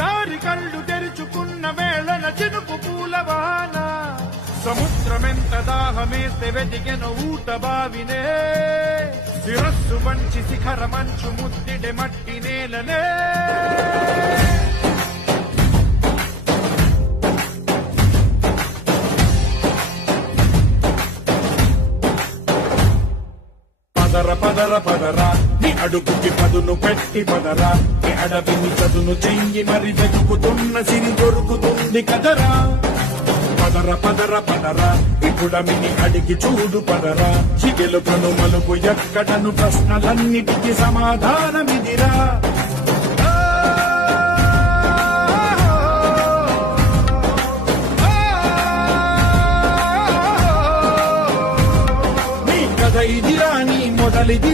గోదారి కళ్ళు తెరుచుకున్న వేళన చినుకు పూలవాన సముద్రమెంత దాహమేస్తే వెతికెను ఊట బావినే శిరస్సు వంచి శిఖర మంచు ముద్దిడె మట్టి నేలనే పదర పదర పదరా నీ అడుగుకి పదును పెట్టి పదరా నీ అడవిని చదును చెయ్యి మరి వెతుకుతున్న సిరి దొరుకుతుంది కదరా పదర పదర పదరా ఇప్పుడమిని అడిగి చూడు పదరా చిగెలుకను మలుపు ఎక్కడను ప్రశ్నలన్నిటికీ సమాధానమిదిరా నీ కథ ఇదిరా నీ మొదలిదిరా